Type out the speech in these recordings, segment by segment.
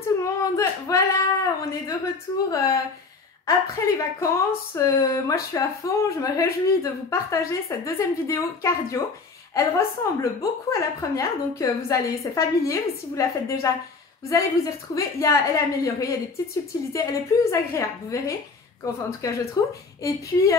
tout le monde, voilà, on est de retour après les vacances. Moi je suis à fond, je me réjouis de vous partager cette deuxième vidéo cardio. Elle ressemble beaucoup à la première, donc c'est familier, si vous la faites déjà, vous allez vous y retrouver. Elle est améliorée, il y a des petites subtilités, elle est plus agréable, vous verrez, enfin en tout cas je trouve. Et puis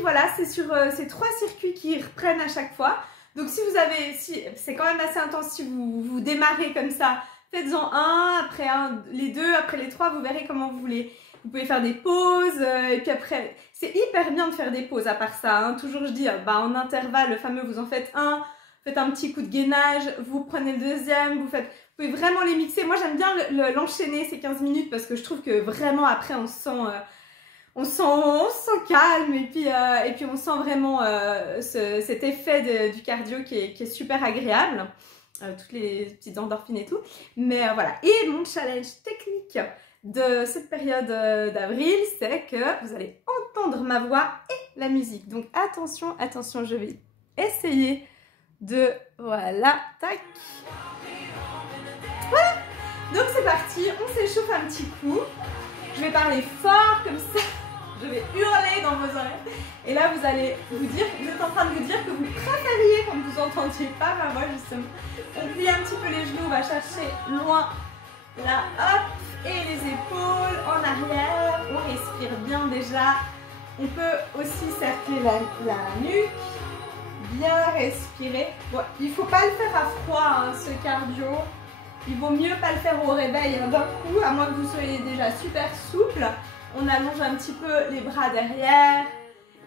voilà, c'est sur ces 3 circuits qui reprennent à chaque fois. Donc si vous avez, c'est quand même assez intense si vous démarrez comme ça, faites-en un, après les 2, après les 3, vous verrez comment vous voulez. Vous pouvez faire des pauses, et puis après, c'est hyper bien de faire des pauses à part ça, hein. Toujours je dis, en intervalle, le fameux, vous en faites un, faites un petit coup de gainage, vous prenez le deuxième, vous pouvez vraiment les mixer. Moi j'aime bien l'enchaîner ces 15 minutes parce que je trouve que vraiment après on se sent calme et puis on sent vraiment cet effet du cardio qui est super agréable, toutes les petites endorphines et tout. Mais voilà, et mon challenge technique de cette période d'avril, c'est que vous allez entendre ma voix et la musique. Donc attention, attention, je vais essayer de... Voilà, tac. Voilà, donc c'est parti, on s'échauffe un petit coup. Je vais parler fort comme ça. Je vais hurler dans vos oreilles. Et là, vous allez vous dire, vous êtes en train de vous dire que vous préfériez quand vous entendiez pas ma voix, justement. On plie un petit peu les genoux, on va chercher loin. Là, hop. Et les épaules en arrière. On respire bien déjà. On peut aussi cercler la nuque. Bien respirer. Bon, il ne faut pas le faire à froid, hein, ce cardio. Il vaut mieux pas le faire au réveil d'un coup, à moins que vous soyez déjà super souple. On allonge un petit peu les bras derrière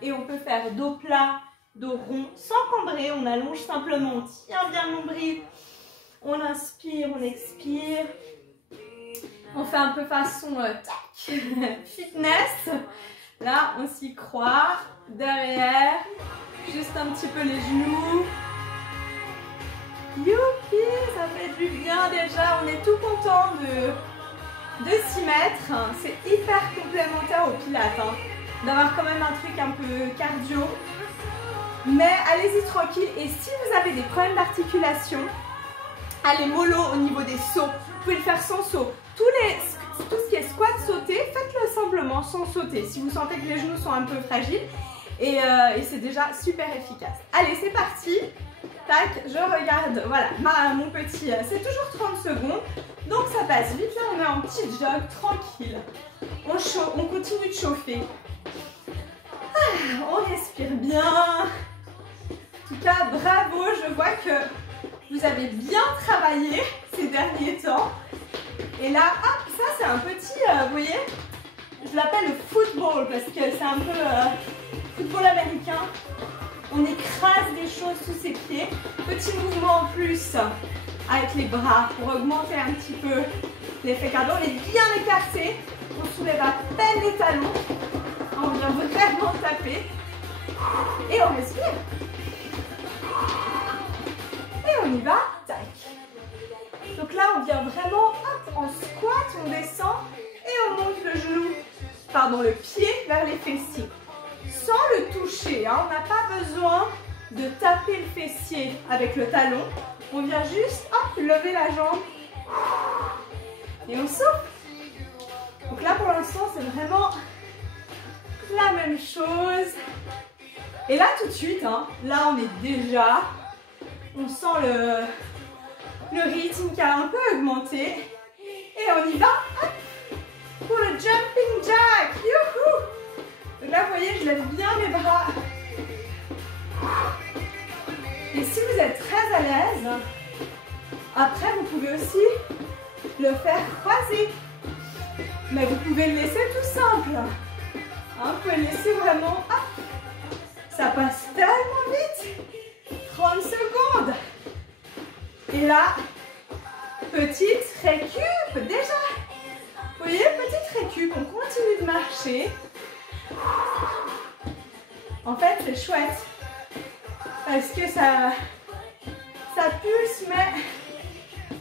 et on peut faire dos plat, dos rond, sans cambrer. On allonge simplement, on tient bien le nombril. On inspire, on expire. On fait un peu façon fitness. Là, on s'y croit. Derrière, juste un petit peu les genoux. Youpi, ça fait du bien déjà. On est tout content de s'y mettre. C'est hyper complémentaire au pilates, hein, d'avoir quand même un truc un peu cardio. Mais allez-y tranquille. Et si vous avez des problèmes d'articulation, allez mollo au niveau des sauts. Vous pouvez le faire sans saut. Tout ce qui est squat, sauter, faites-le simplement sans sauter. Si vous sentez que les genoux sont un peu fragiles. Et c'est déjà super efficace. Allez, c'est parti. Tac, je regarde, voilà, mon petit, c'est toujours 30 secondes, donc ça passe vite. Là, on est en petit jog, tranquille. On continue de chauffer. On respire bien. En tout cas, bravo, je vois que vous avez bien travaillé ces derniers temps. Et là, hop, ça c'est un petit, vous voyez, je l'appelle le football parce que c'est un peu football américain. On écrase des choses sous ses pieds. Petit mouvement en plus avec les bras pour augmenter un petit peu l'effet cardio. On est bien écarté. On soulève à peine les talons. On vient vraiment taper. Et on respire. Et on y va. Tac. Donc là, on vient vraiment hop, en squat. On descend et on monte le genou, le pied vers les fessiers. Sans le toucher, hein. On n'a pas besoin de taper le fessier avec le talon. On vient juste hop, lever la jambe et on souffle. Donc là pour l'instant c'est vraiment la même chose. Et là tout de suite, hein, là on est déjà, on sent le rythme qui a un peu augmenté. Et on y va hop, pour le jumping jack. Youhou! Donc là, vous voyez, je lève bien mes bras. Et si vous êtes très à l'aise, après, vous pouvez aussi le faire croiser. Mais vous pouvez le laisser tout simple. Hein, vous pouvez le laisser vraiment... Hop, ça passe tellement vite. 30 secondes. Et là, petite récup déjà. Vous voyez, petite récup. On continue de marcher. En fait, c'est chouette parce que ça pulse, mais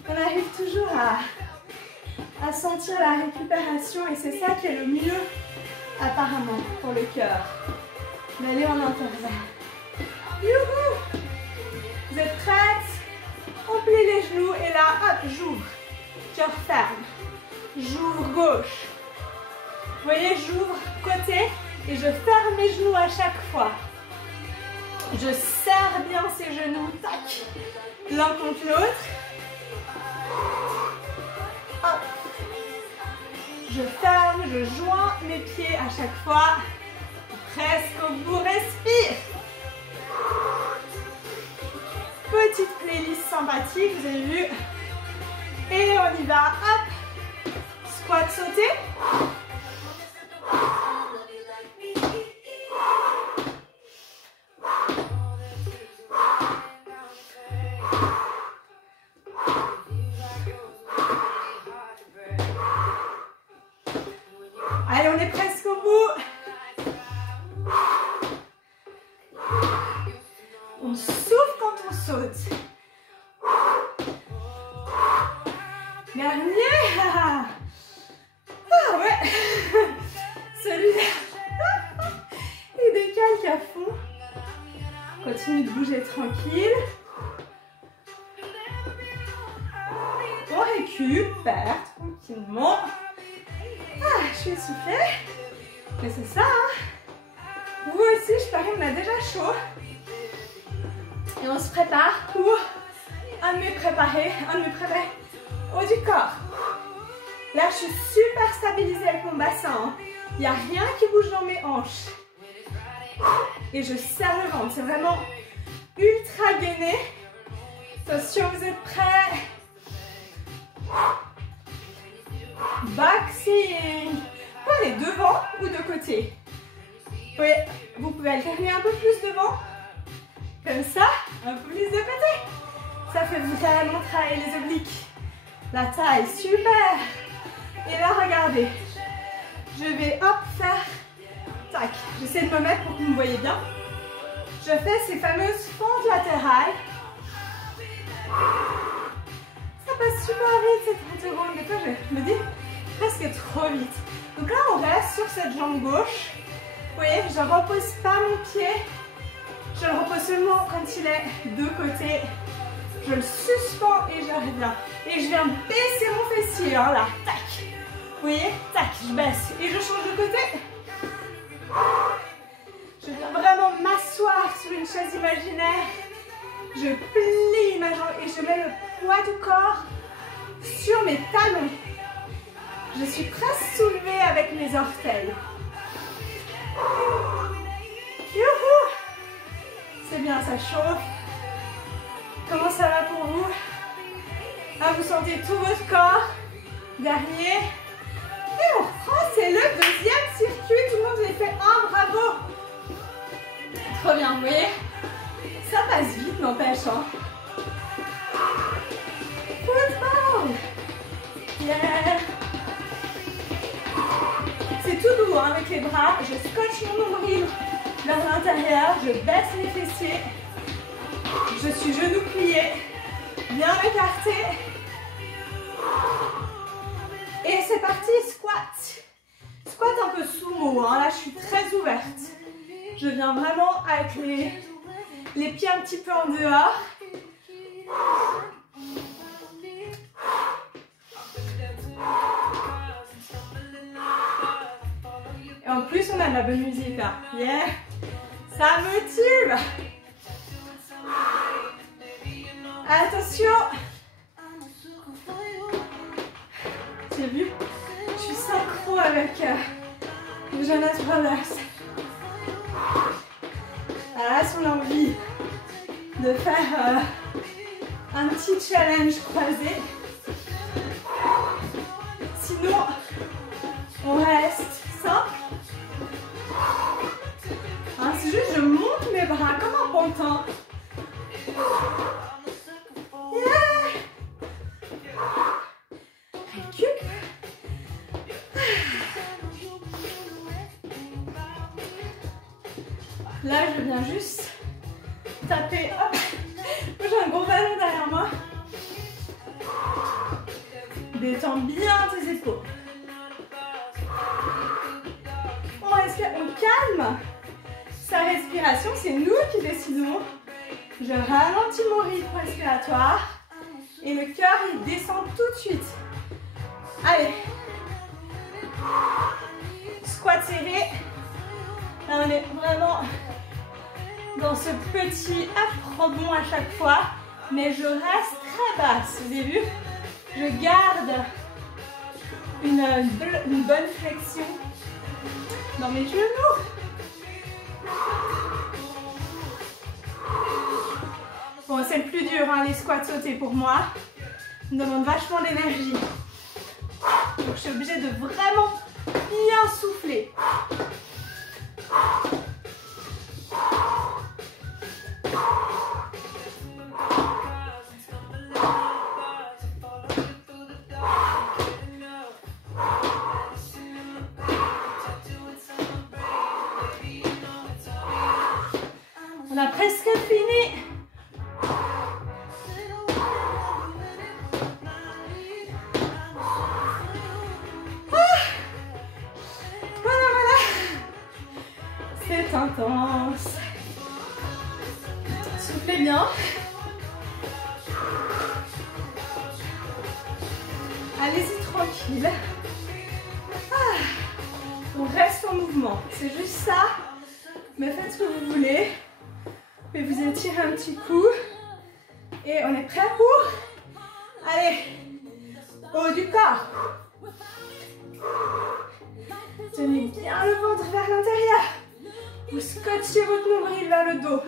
on arrive toujours à sentir la récupération et c'est ça qui est le mieux apparemment pour le cœur, d'aller en intervalle. Youhou! Vous êtes prêtes? On plie les genoux et là, hop, j'ouvre. je referme. J'ouvre gauche. Vous voyez, j'ouvre côté et je ferme mes genoux à chaque fois. Je serre bien ces genoux, tac, l'un contre l'autre. Hop. Je ferme, je joins mes pieds à chaque fois. Presque au bout, respire. Petite playlist sympathique, vous avez vu. Et on y va, hop. Squat sauté. Allez, on est presque au bout. On souffle quand on saute. Dernier. Ah ouais. Celui-là. Il décale à fond. Continue de bouger tranquille. On récupère tranquillement. Ah, je suis essoufflée. Mais c'est ça, hein. Vous aussi, je parie, on a déjà chaud. Et on se prépare pour un de mes préparés haut du corps. Là, je suis super stabilisée avec mon bassin. Il n'y a rien qui bouge dans mes hanches. Et je serre le ventre. C'est vraiment ultra gainé. Attention, vous êtes prêts? Back swing. Vous pouvez aller devant ou de côté. Oui, vous pouvez alterner un peu plus devant. Comme ça, un peu plus de côté. Ça fait vraiment travailler les obliques. La taille, super. Et là, regardez. Je vais hop faire. Tac. J'essaie de me mettre pour que vous me voyez bien. Je fais ces fameuses fentes latérales. Ça passe super vite ces 30 secondes. Des fois, je me dis presque trop vite. Donc là, on reste sur cette jambe gauche. Vous voyez, je ne repose pas mon pied. Je le repose seulement quand il est de côté. Je le suspends et je reviens. Et je viens baisser mon fessier, hein, là. Tac. Vous voyez, tac, je baisse. Et je change de côté. Je viens vraiment m'asseoir sur une chaise imaginaire. Je plie ma jambe et je mets le poids du corps sur mes talons. Je suis presque soulevée avec mes orteils. Youhou! C'est bien, ça chauffe. Comment ça va pour vous? Ah, vous sentez tout votre corps. Dernier. Et on reprend, c'est le deuxième circuit. Tout le monde les fait un, bravo. Trop bien, vous voyez? Ça passe vite, n'empêche. Hein. Football. Yeah. C'est tout doux hein, avec les bras. Je scotche mon nombril vers l'intérieur. Je baisse les fessiers. Je suis genoux pliés. Bien écarté. Et c'est parti, squat. Squat un peu sumo. Hein. Là, je suis très ouverte. Je viens vraiment avec les pieds un petit peu en dehors. Et en plus, on a de la bonne musique là. Yeah. Ça motive. Attention. J'ai vu, je suis synchro avec les Jonas Brothers. Là, si on a envie de faire un petit challenge croisé. Sinon, on reste simple. Hein, c'est juste, je monte mes bras comme un pantin. Yeah. Récup. Là, je viens juste taper. Hop. Moi, j'ai un gros ballon derrière moi. Détends bien tes épaules. On respire, on calme sa respiration. C'est nous qui décidons. Je ralentis mon rythme respiratoire. Et le cœur, il descend tout de suite. Allez. Squat serré. Là, on est vraiment dans ce petit rebond à chaque fois. Mais je reste très basse. Vous avez vu? Je garde une bonne flexion dans mes genoux. Bon, c'est le plus dur, hein, les squats sautés pour moi. Ça me demande vachement d'énergie. Donc, je suis obligée de vraiment bien souffler. On a presque fini. C'est intense. Soufflez bien. Allez-y tranquille. On reste en mouvement. C'est juste ça. Mais faites ce que vous voulez. Vous pouvez vous étirer un petit coup. Et on est prêt pour... Allez. Haut du corps. Tenez bien le ventre vers l'intérieur. Vous scotchez votre nombril vers le dos.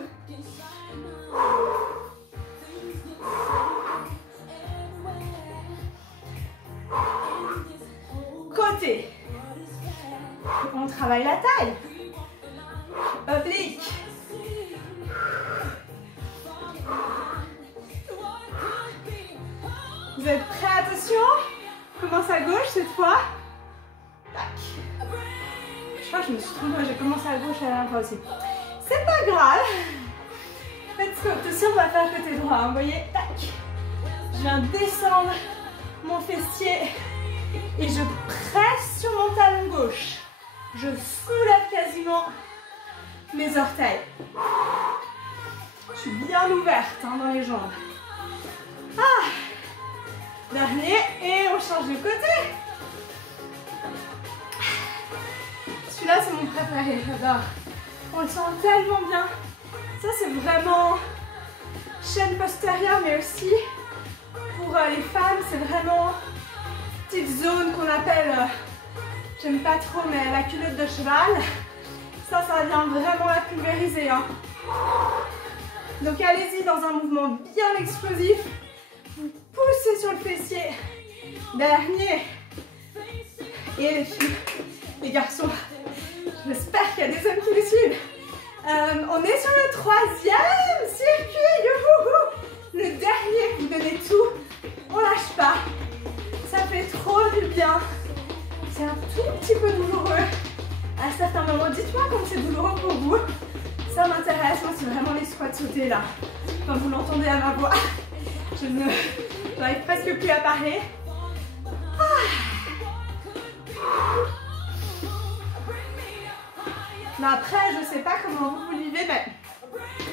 Côté. On travaille la taille. Oblique. Vous êtes prêts? Attention. Commence à gauche cette fois. Tac. Je crois que je me suis trompée, j'ai commencé à gauche à la dernière fois aussi. C'est pas grave. Faites attention, on va faire côté droit. Vous voyez, tac. Je viens descendre mon fessier et je presse sur mon talon gauche. Je soulève quasiment mes orteils. Je suis bien ouverte hein, dans les jambes. Ah. Dernier et on change de côté. Celui-là, c'est mon préféré, j'adore. On le sent tellement bien. Ça, c'est vraiment chaîne postérieure, mais aussi pour les femmes, c'est vraiment petite zone qu'on appelle, j'aime pas trop, mais la culotte de cheval. Ça vient vraiment la pulvériser. Hein. Donc, allez-y dans un mouvement bien explosif. Vous poussez sur le fessier. Dernier. Et les filles, les garçons. J'espère qu'il y a des hommes qui me suivent. On est sur le troisième circuit. Youhouhou. Le dernier, vous donnez tout. On lâche pas. Ça fait trop du bien. C'est un tout petit peu douloureux. À certains moments, dites-moi comme c'est douloureux pour vous. Ça m'intéresse. Moi, c'est vraiment les squats sautés là. Quand vous l'entendez à ma voix, je n'arrive presque plus à parler. Mais après, je sais pas comment vous le vivez, mais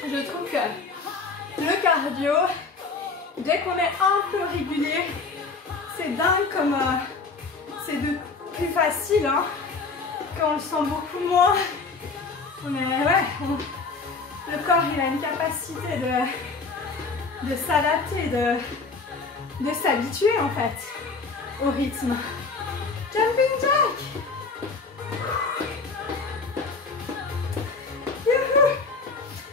je trouve que le cardio, dès qu'on est un peu régulier, c'est dingue comme c'est plus facile, hein, quand on le sent beaucoup moins. Mais ouais, le corps il a une capacité de s'adapter, de s'habituer en fait au rythme. Jumping jack.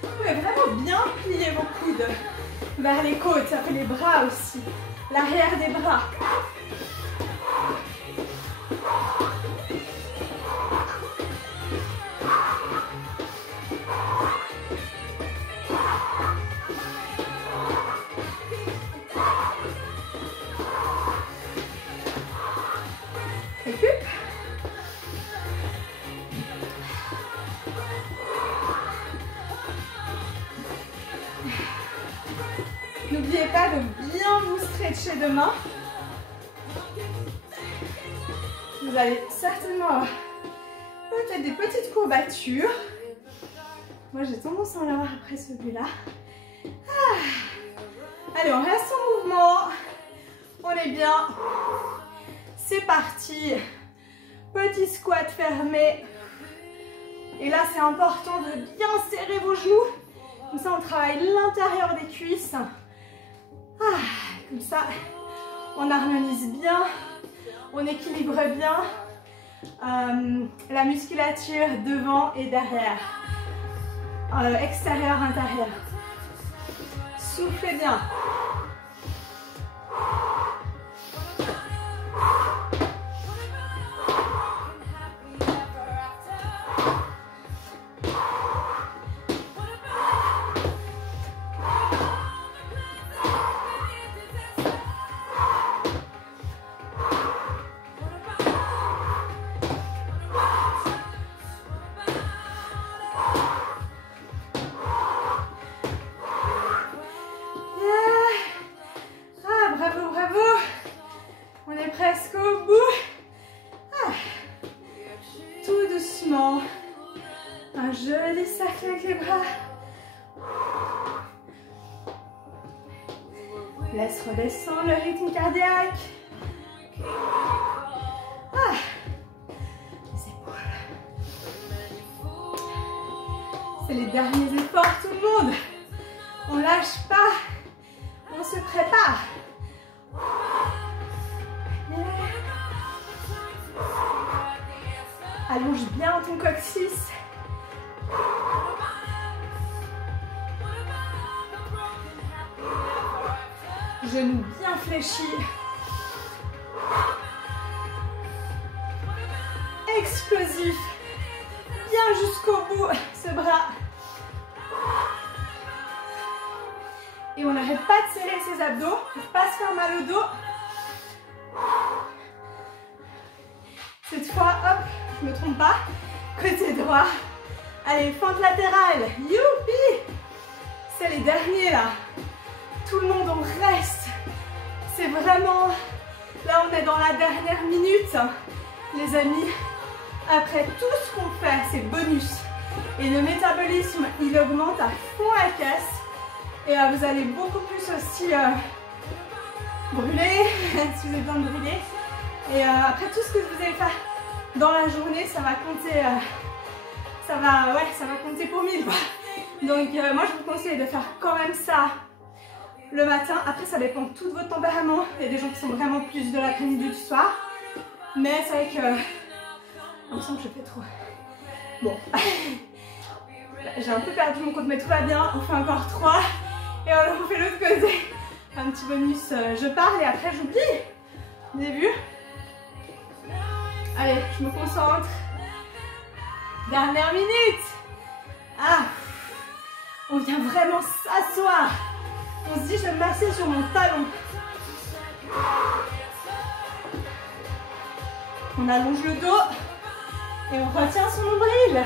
Vous pouvez vraiment bien plier vos coudes vers les côtes, ça fait les bras aussi, l'arrière des bras. N'oubliez pas de bien vous stretcher demain. Vous allez certainement avoir peut-être des petites courbatures. Moi, j'ai tendance à en avoir après celui-là. Allez, on reste en mouvement. On est bien. C'est parti. Petit squat fermé. Et là, c'est important de bien serrer vos genoux. Comme ça, on travaille l'intérieur des cuisses. Ah, comme ça, on harmonise bien. On équilibre bien la musculature devant et derrière. Extérieur, intérieur. Soufflez bien. Un joli cercle avec les bras. Laisse redescendre le rythme cardiaque. Ah. Les épaules. C'est les derniers efforts, tout le monde. On lâche pas. On se prépare. Allonge bien ton coccyx. Genoux bien fléchis. Explosif. Bien jusqu'au bout, ce bras. Et on n'arrête pas de serrer ses abdos pour ne pas se faire mal au dos. Cette fois, hop, je ne me trompe pas. Côté droit. Allez, fente latérale. Youpi! C'est les derniers là. Tout le monde, on reste. C'est vraiment... Là, on est dans la dernière minute, les amis. Après tout ce qu'on fait, c'est bonus. Et le métabolisme, il augmente à fond la caisse. Et vous allez beaucoup plus aussi brûler, si vous avez besoin de brûler. Et après tout ce que vous allez faire dans la journée, ça va compter... ça va compter pour 1000 quoi. Donc moi je vous conseille de faire quand même ça le matin. Après ça dépend de tout de votre tempérament. Il y a des gens qui sont vraiment plus de l'après-midi ou du soir. Mais c'est vrai que il me semble que je fais trop. Bon. J'ai un peu perdu mon compte mais tout va bien. On fait encore 3. Et on fait l'autre côté. Un petit bonus, je parle et après j'oublie. Vous avez vu? Allez, je me concentre. Dernière minute. Ah, on vient vraiment s'asseoir. On se dit, je vais me masser sur mon talon. On allonge le dos et on retient son nombril.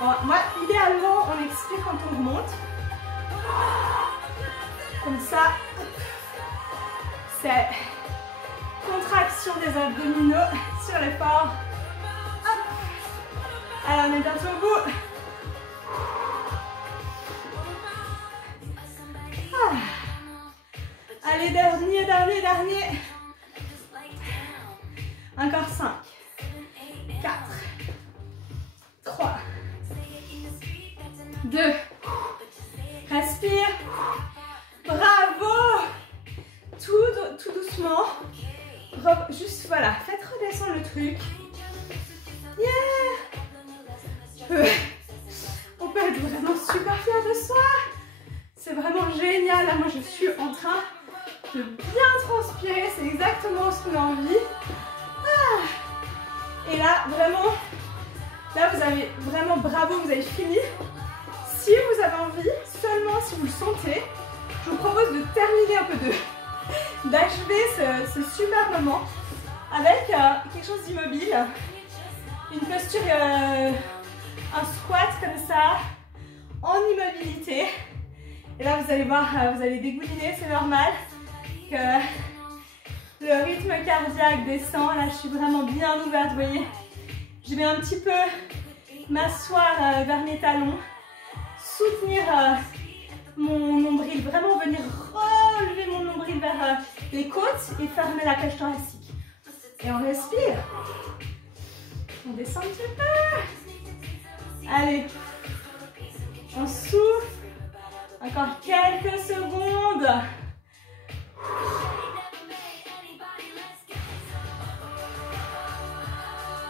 Bon, moi, idéalement, on expire quand on remonte. Comme ça, c'est contraction des abdominaux sur l'effort. Alors, on est bientôt au bout. Ah. Allez, dernier. Encore 5, 4, 3, 2, respire. Bravo. Tout doucement. Juste voilà, faites redescendre le truc. Yeah. On peut être vraiment super fier de soi. C'est vraiment génial. Là, moi, je suis en train de bien transpirer. C'est exactement ce qu'on a envie. Ah. Et là, vraiment, vous avez vraiment bravo, vous avez fini. Si vous avez envie, seulement si vous le sentez, je vous propose de terminer un peu d'achever ce super moment avec quelque chose d'immobile, une posture, un squat comme ça, en immobilité. Et là, vous allez voir, vous allez dégouliner, c'est normal que le rythme cardiaque descend. Là, je suis vraiment bien ouverte, vous voyez. Je vais un petit peu m'asseoir vers mes talons soutenir mon nombril, vraiment venir relever mon nombril vers les côtes et fermer la cage thoracique. Et on respire. On descend un petit peu. Allez. On souffle. Encore quelques secondes.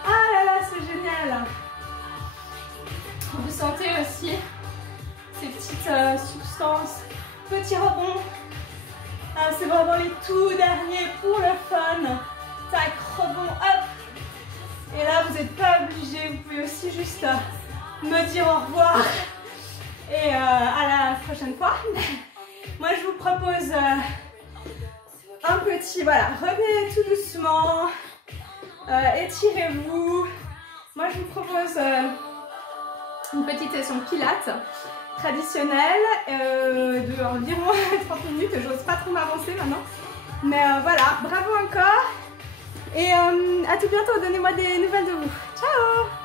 Ah là là, c'est génial. Vous sentez aussi ces petites substances, petits rebonds. Ah, c'est vraiment les tout derniers pour le fun. Tac, rebond, hop. Et là, vous n'êtes pas obligé, vous pouvez aussi juste me dire au revoir. Et à la prochaine fois. Moi, je vous propose un petit, voilà, revenez tout doucement. Étirez-vous. Moi, je vous propose une petite session pilates traditionnelle de environ 30 minutes. J'ose pas trop m'avancer maintenant. Mais voilà, bravo encore. Et à tout bientôt. Donnez-moi des nouvelles de vous. Ciao!